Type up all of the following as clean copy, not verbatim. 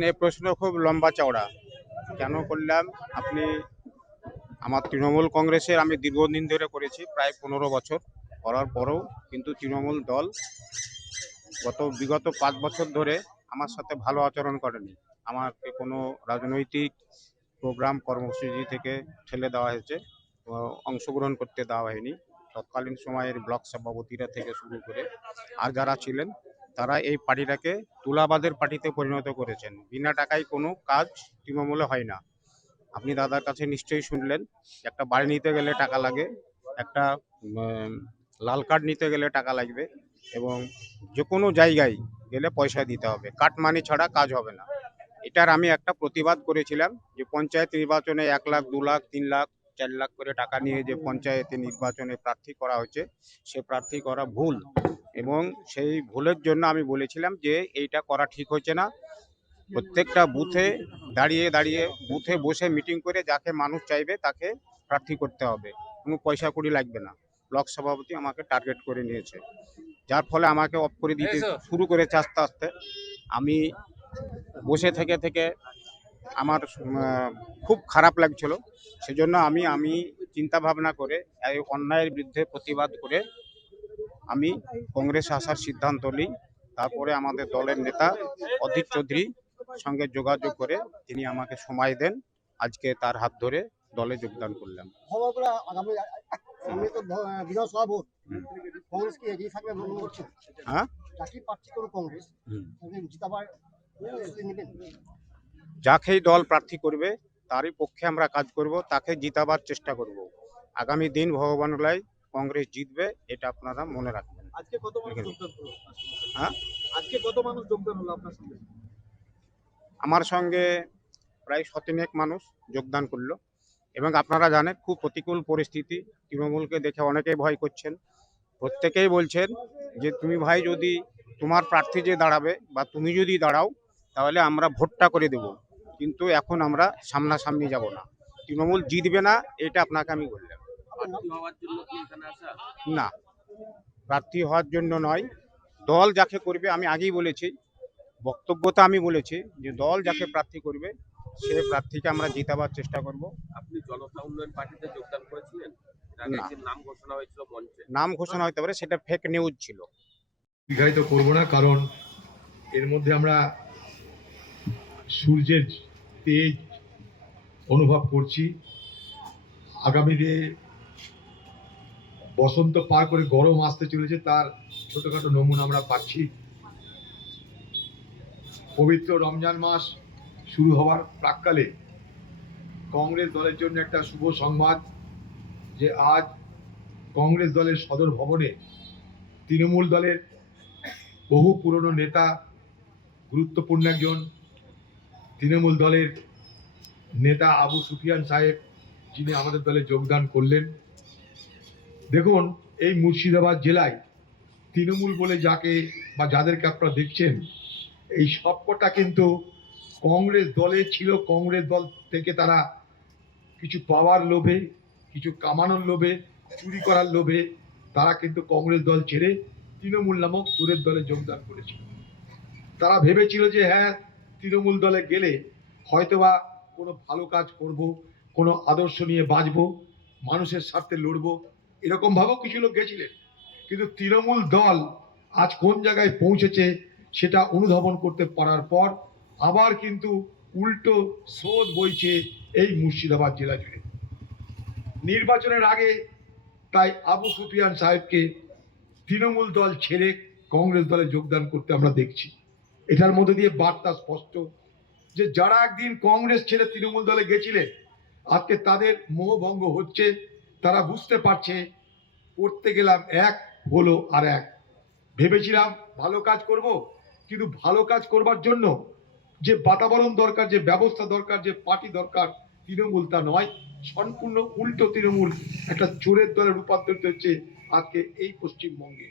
দেখেন, এই প্রশ্ন খুব লম্বা চওড়া। কেন করলাম? আপনি আমার তৃণমূল কংগ্রেসের আমি দীর্ঘদিন ধরে করেছি, প্রায় 15 বছর করার পরেও কিন্তু তৃণমূল দল বিগত 5 বছর ধরে আমার সাথে ভালো আচরণ করেনি। আমাকে কোনো রাজনৈতিক প্রোগ্রাম কর্মসূচি থেকে ঠেলে দেওয়া হয়েছে, অংশগ্রহণ করতে দেওয়া হয়নি। তৎকালীন সময়ের ব্লক সভাপতিরা থেকে শুরু করে আর যারা ছিলেন, তারা এই পার্টিটাকে তুলাবাদের পার্টিতে পরিণত করেছেন। বিনা টাকায় কোনো কাজ তৃণমূলে হয় না। আপনি দাদার কাছে নিশ্চয়ই শুনলেন, একটা বাড়ি নিতে গেলে টাকা লাগে, একটা লাল কার্ড নিতে গেলে টাকা লাগবে, এবং যে কোনো জায়গায় গেলে পয়সা দিতে হবে। কাটমানি ছাড়া কাজ হবে না। এটার আমি একটা প্রতিবাদ করেছিলাম যে পঞ্চায়েত নির্বাচনে 1 লাখ, 2 লাখ, 3 লাখ, 4 লাখ করে টাকা নিয়ে যে পঞ্চায়েতে নির্বাচনে প্রার্থী করা হচ্ছে, সে প্রার্থী করা ভুল। এবং সেই ভুলের জন্য আমি বলেছিলাম যে এইটা করা ঠিক হচ্ছে না। প্রত্যেকটা বুথে দাঁড়িয়ে দাঁড়িয়ে বুথে বসে মিটিং করে যাকে মানুষ চাইবে তাকে প্রার্থী করতে হবে, কোনো পয়সা কড়ি লাগবে না। ব্লক সভাপতি আমাকে টার্গেট করে নিয়েছে, যার ফলে আমাকে অফ করে দিতে শুরু করেছে আস্তে আস্তে। আমি বসে থেকে থেকে আমার খুব খারাপ লাগছিল। সেজন্য আমি চিন্তা ভাবনা করে এই অন্যায়ের বিরুদ্ধে প্রতিবাদ করে আমি কংগ্রেসে আসার সিদ্ধান্ত নিই। তারপরে আমাদের দলের নেতা অধীর চৌধুরী সঙ্গে যোগাযোগ করে তিনি আমাকে সময় দেন। আজকে তার হাত ধরে দলে যোগদান করলাম। হ্যাঁ, যাকেই দল প্রার্থী করবে তারই পক্ষে আমরা কাজ করব, তাকে জিতাবার চেষ্টা করব। আগামী দিন ভগবানগোলায় কংগ্রেস জিতবে, এটা আপনারা মনে রাখবেন। আজকে কত মানুষ যোগদান করলো? হ্যাঁ, আজকে কত মানুষ যোগদান হলো আপনার সঙ্গে? আমার সঙ্গে প্রায় 100 মানুষ যোগদান করলো। এবং আপনারা জানেন, খুব প্রতিকূল পরিস্থিতি, তৃণমূলকে দেখে অনেকেই ভয় করছেন। প্রত্যেকেই বলছেন যে তুমি ভাই যদি তোমার প্রার্থী যে দাঁড়াবে বা তুমি যদি দাঁড়াও, তাহলে আমরা ভোটটা করে দেব, কিন্তু এখন আমরা সামনাসামনি যাব না, তৃণমূল জিতবে না, এটা আপনাকে আমি বললাম। না, প্রার্থী হওয়ার জন্য নয়, দল যাকে করবে, আমি আগেই বলেছি, বক্তব্যটা আমি বলেছি যে দল যাকে প্রার্থী করবে সে প্রার্থীকে আমরা জিতাবার চেষ্টা করব। আপনি জনতা উন্নয়ন পার্টিতে যোগদান করেছিলেন? না, নাম ঘোষণা হয়েছিল মঞ্চে। নাম ঘোষণা হতে পারে, সেটা ফেক নিউজ ছিল। দীর্ঘায়িত করব না, কারণ এর মধ্যে আমরা সূর্যের তেজ অনুভব করছি। আগামী দিনে বসন্ত পার করে গরম আসতে চলেছে, তার ছোটখাটো নমুনা আমরা পাচ্ছি। পবিত্র রমজান মাস শুরু হওয়ার প্রাক্কালে কংগ্রেস দলের জন্য একটা শুভ সংবাদ যে আজ কংগ্রেস দলের সদর ভবনে তৃণমূল দলের বহু পুরনো নেতা, গুরুত্বপূর্ণ একজন তৃণমূল দলের নেতা আবু সুফিয়ান সাহেব, যিনি আমাদের দলে যোগদান করলেন। দেখুন, এই মুর্শিদাবাদ জেলায় তৃণমূল বলে যাকে বা যাদেরকে আপনারা দেখছেন, এই সবকটা কিন্তু কংগ্রেস দলে ছিল। কংগ্রেস দল থেকে তারা কিছু পাওয়ার লোভে, কিছু কামানোর লোভে, চুরি করার লোভে তারা কিন্তু কংগ্রেস দল ছেড়ে তৃণমূল নামক চোরের দলে যোগদান করেছিল। তারা ভেবেছিল যে হ্যাঁ, তৃণমূল দলে গেলে হয়তোবা কোনো ভালো কাজ করব, কোনো আদর্শ নিয়ে বাঁচব, মানুষের স্বার্থে লড়ব, এরকম ভাবেও কিছু লোক গেছিলেন। কিন্তু তৃণমূল দল আজ কোন জায়গায় পৌঁছেছে সেটা অনুধাবন করতে পারার পর আবার কিন্তু উল্টো স্রোত বইছে এই মুর্শিদাবাদ জেলা জুড়ে। নির্বাচনের আগে তাই আবু সুফিয়ান সাহেবকে তৃণমূল দল ছেড়ে কংগ্রেস দলে যোগদান করতে আমরা দেখছি। এটার মধ্যে দিয়ে বার্তা স্পষ্ট যে যারা একদিন কংগ্রেস ছেড়ে তৃণমূল দলে গেছিলেন, আজকে তাদের মোহভঙ্গ হচ্ছে। তারা বুঝতে পারছে করতে গেলাম এক, হলো আর এক। ভেবেছিলাম ভালো কাজ করব, কিন্তু ভালো কাজ করবার জন্য যে বাতাবরণ দরকার, যে ব্যবস্থা দরকার, যে পার্টি দরকার, তৃণমূল তা নয়। সম্পূর্ণ উল্টো তৃণমূল একটা চোরের দলে রূপান্তরিত হচ্ছে আজকে এই পশ্চিমবঙ্গে।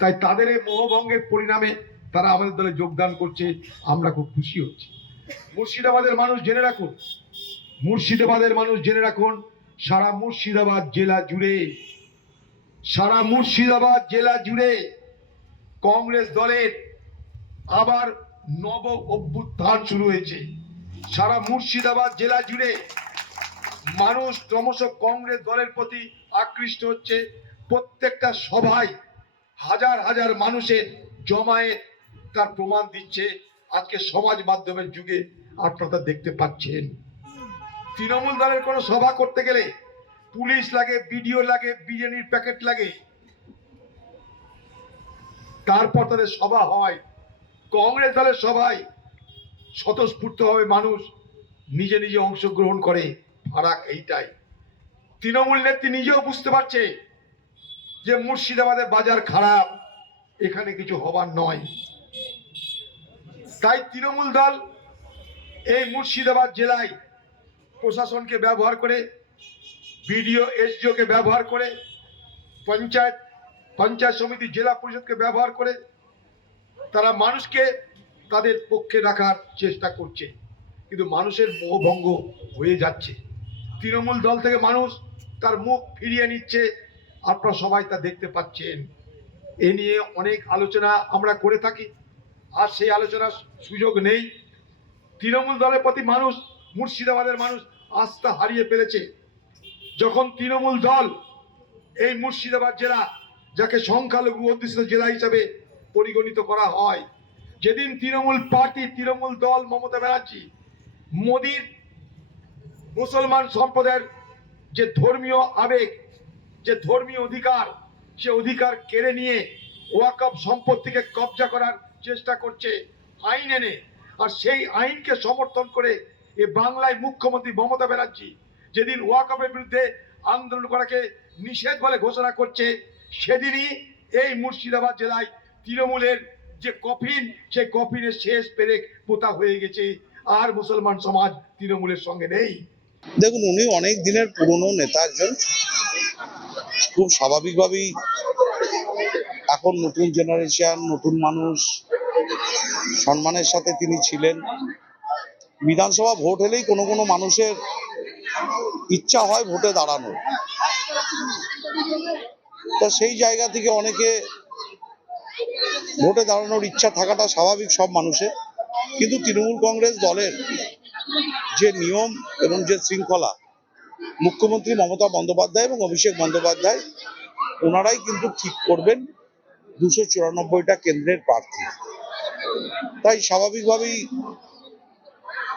তাই তাদের এই মোহভঙ্গের পরিণামে তারা আমাদের দলে যোগদান করছে, আমরা খুব খুশি হচ্ছি। মুর্শিদাবাদের মানুষ জেনে রাখুন, মুর্শিদাবাদের মানুষ জেনে রাখুন, সারা মুর্শিদাবাদ জেলা জুড়ে, সারা মুর্শিদাবাদ জেলা জুড়ে কংগ্রেস দলের আবার নব অভ্যুত্থান শুরু হয়েছে। সারা মুর্শিদাবাদ জেলা জুড়ে মানুষ ক্রমশ কংগ্রেস দলের প্রতি আকৃষ্ট হচ্ছে। প্রত্যেকটা সভায় হাজার হাজার মানুষের জমায়েত তার প্রমাণ দিচ্ছে। আজকে সমাজ মাধ্যমের যুগে আপনারা দেখতে পাচ্ছেন, তৃণমূল দলের কোনো সভা করতে গেলে পুলিশ লাগে, বিডিও লাগে, বিরিয়ানির প্যাকেট লাগে, তারপর তাদের সভা হয়। কংগ্রেস দলের সভায় স্বতঃস্ফূর্তভাবে মানুষ নিজে নিজে অংশগ্রহণ করে। ফারাক এইটাই, তৃণমূল নেত্রী নিজেও বুঝতে পারছে যে মুর্শিদাবাদের বাজার খারাপ, এখানে কিছু হবার নয়। তাই তৃণমূল দল এই মুর্শিদাবাদ জেলায় প্রশাসনকে ব্যবহার করে, বিডিও এসডিওকে ব্যবহার করে, পঞ্চায়েত সমিতি, জেলা পরিষদকে ব্যবহার করে তারা মানুষকে তাদের পক্ষে রাখার চেষ্টা করছে। কিন্তু মানুষের মোহভঙ্গ হয়ে যাচ্ছে। তৃণমূল দল থেকে মানুষ তার মুখ ফিরিয়ে নিচ্ছে। আপনারা সবাই তা দেখতে পাচ্ছেন। এ নিয়ে অনেক আলোচনা আমরা করে থাকি, আর সেই আলোচনার সুযোগ নেই। তৃণমূল দলের প্রতি মানুষ, মুর্শিদাবাদের মানুষ আস্থা হারিয়ে ফেলেছে। যখন তৃণমূল দল এই মুর্শিদাবাদ জেলা, যাকে সংখ্যালঘু অধ্যুষিত জেলা হিসাবে পরিগণিত করা হয়, যেদিন তৃণমূল পার্টি, তৃণমূল দল, মমতা ব্যানার্জি, মোদীর মুসলমান সম্প্রদায়ের যে ধর্মীয় আবেগ, যে ধর্মীয় অধিকার, সে অধিকার কেড়ে নিয়ে ওয়াকফ সম্পত্তিকে কবজা করার চেষ্টা করছে আইন এনে, আর সেই আইনকে সমর্থন করে এ বাংলায় মুখ্যমন্ত্রী মমতা ব্যানার্জি যেদিন ওয়াকফের বিরুদ্ধে আন্দোলন করাকে নিষেধ বলে ঘোষণা করছে, সেদিনই এই মুর্শিদাবাদ জেলায় তৃণমূলের যে কফিন, সেই কফিনের শেষ পেরেক পোতা হয়ে গেছে। আর মুসলমান সমাজ তৃণমূলের সঙ্গে নেই। দেখুন, উনি অনেক দিনের পুরনো নেতা একজন, খুব স্বাভাবিকভাবেই এখন নতুন জেনারেশন, নতুন মানুষ, সম্মানের সাথে তিনি ছিলেন। বিধানসভা ভোট হলেই কোনো কোনো মানুষের ইচ্ছা হয় ভোটে দাঁড়ানোর, তা সেই জায়গা থেকে অনেকে ভোটে দাঁড়ানোর ইচ্ছা থাকাটা স্বাভাবিক সব মানুষের। কিন্তু তৃণমূল কংগ্রেস দলের যে নিয়ম এবং যে শৃঙ্খলা, মুখ্যমন্ত্রী মমতা বন্দ্যোপাধ্যায় এবং অভিষেক বন্দ্যোপাধ্যায় ওনারাই কিন্তু ঠিক করবেন 294টা কেন্দ্রের প্রার্থী। তাই স্বাভাবিকভাবেই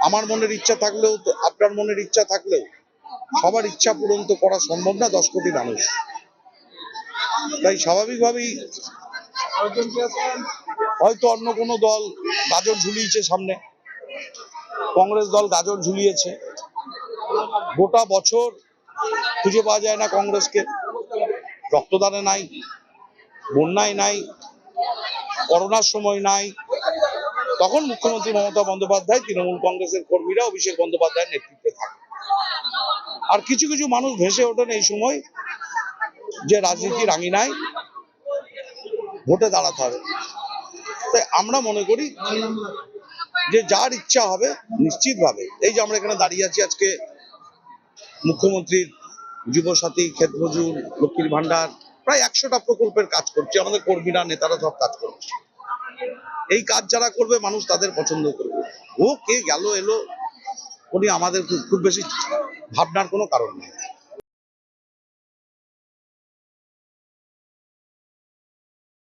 আমার মনের ইচ্ছা থাকলেও, আপনার মনের ইচ্ছা থাকলেও সবার ইচ্ছা পূরণ তো করা সম্ভব না 10 কোটি মানুষ। তাই স্বাভাবিকভাবেই হয়তো অন্য কোনো দল গাজর ঝুলিয়েছে সামনে, কংগ্রেস দল গাজর ঝুলিয়েছে। গোটা বছর খুঁজে পাওয়া যায় না কংগ্রেসকে, রক্তদানে নাই, বন্যায় নাই, করোনার সময় নাই। তখন মুখ্যমন্ত্রী মমতা বন্দ্যোপাধ্যায়, তৃণমূল কংগ্রেসের কর্মীরা অভিষেক বন্দ্যোপাধ্যায়ের নেতৃত্বে থাকে। আর কিছু কিছু মানুষ ভেসে ওঠেন এই সময় যে রাজনীতির আঙিনায় ভোটে দাঁড়াতে হবে। তাই আমরা মনে করি যে যার ইচ্ছা হবে নিশ্চিতভাবে, এই যে আমরা এখানে দাঁড়িয়ে আছি, আজকে মুখ্যমন্ত্রীর যুবসাথী, ক্ষেত মজুর, লক্ষ্মীর ভান্ডার, প্রায় 100টা প্রকল্পের কাজ করছে। আমাদের কর্মীরা, নেতারা সব কাজ করছে। এই কাজ যারা করবে মানুষ তাদের পছন্দ করবে। ও কে গেল এলো উনি আমাদের খুব বেশি ভাবনার কোনো কারণ নেই।